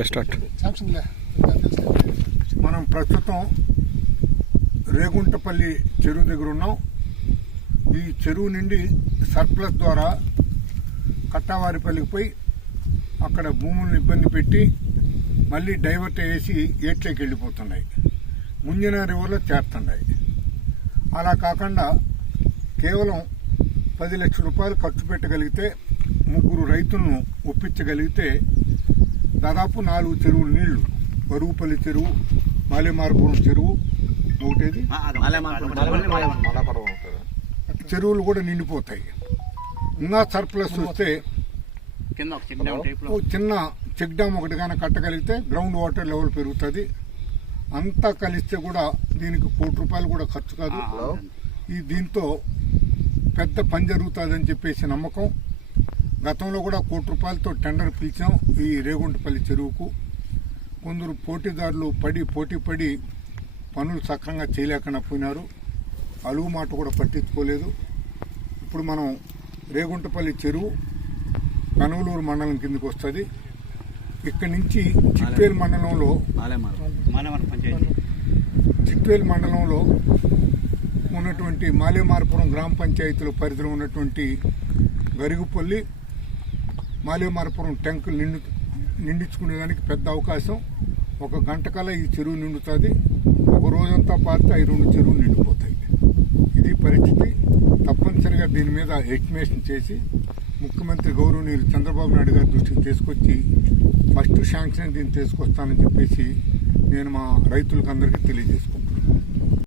Okay start మనం ప్రస్తుతం రేగుంటపల్లి చెరువు దగ్గర ఉన్నాం. ఈ చెరువు నుండి సర్ప్లస్ ద్వారా కట్టావారిపల్లికి పోయి అక్కడ భూములను ఇబ్బంది పెట్టి మళ్ళీ డైవర్ట్ వేసి ఏట్లోకి వెళ్ళిపోతున్నాయి. ముంజన రివర్లో చేరుతున్నాయి. అలా కాకుండా కేవలం పది లక్షల రూపాయలు ఖర్చు పెట్టగలిగితే ముగ్గురు రైతులను ఒప్పించగలిగితే దాదాపు నాలుగు చెరువులు నీళ్ళు. వరుగుపల్లి చెరువు మాలేమారపురం చెరువు ఒకటేది. చెరువులు కూడా నిండిపోతాయి. ఇంకా సర్ప్లస్ వస్తే చిన్న చెక్ డ్యామ్ ఒకటి కానీ కట్టగలిగితే గ్రౌండ్ వాటర్ లెవెల్ పెరుగుతుంది. అంతా కలిస్తే కూడా దీనికి కోటి రూపాయలు కూడా ఖర్చు కాదు. ఈ దీంతో పెద్ద పని జరుగుతుందని చెప్పేసి నమ్మకం. గతంలో కూడా కోటి రూపాయలతో టెండర్ పిలిచాం ఈ రేగుంటపల్లి చెరువుకు. కొందరు పోటీదారులు పడి పోటీ పడి పనులు సక్రంగా చేయలేకుండా పోయినారు. అలుగు మాట కూడా పట్టించుకోలేదు. ఇప్పుడు మనం రేగుంటపల్లి చెరువు కనువలూరు మండలం కిందకి వస్తుంది. ఇక్కడి నుంచి చిప్పేరు మండలంలో చిట్వేల్ మండలంలో ఉన్నటువంటి మాలేమారపురం గ్రామ పంచాయతీల పరిధిలో ఉన్నటువంటి గరుగుపల్లి మాలేమరపురం ట్యాంకులు నిండు నిండించుకునేదానికి పెద్ద అవకాశం. ఒక గంట కల్లా ఈ చెరువు నిండుతుంది. ఒక రోజంతా పారితే ఈ రెండు చెరువులు నిండిపోతాయి. ఇది పరిస్థితి. తప్పనిసరిగా దీని మీద ఎస్టిమేషన్ చేసి ముఖ్యమంత్రి గౌరవనీయులు చంద్రబాబు నాయుడు గారి దృష్టికి తీసుకొచ్చి ఫస్ట్ శాంక్షన్ దీన్ని తీసుకొస్తానని చెప్పేసి నేను మా రైతులకు అందరికీ తెలియజేసుకున్నాను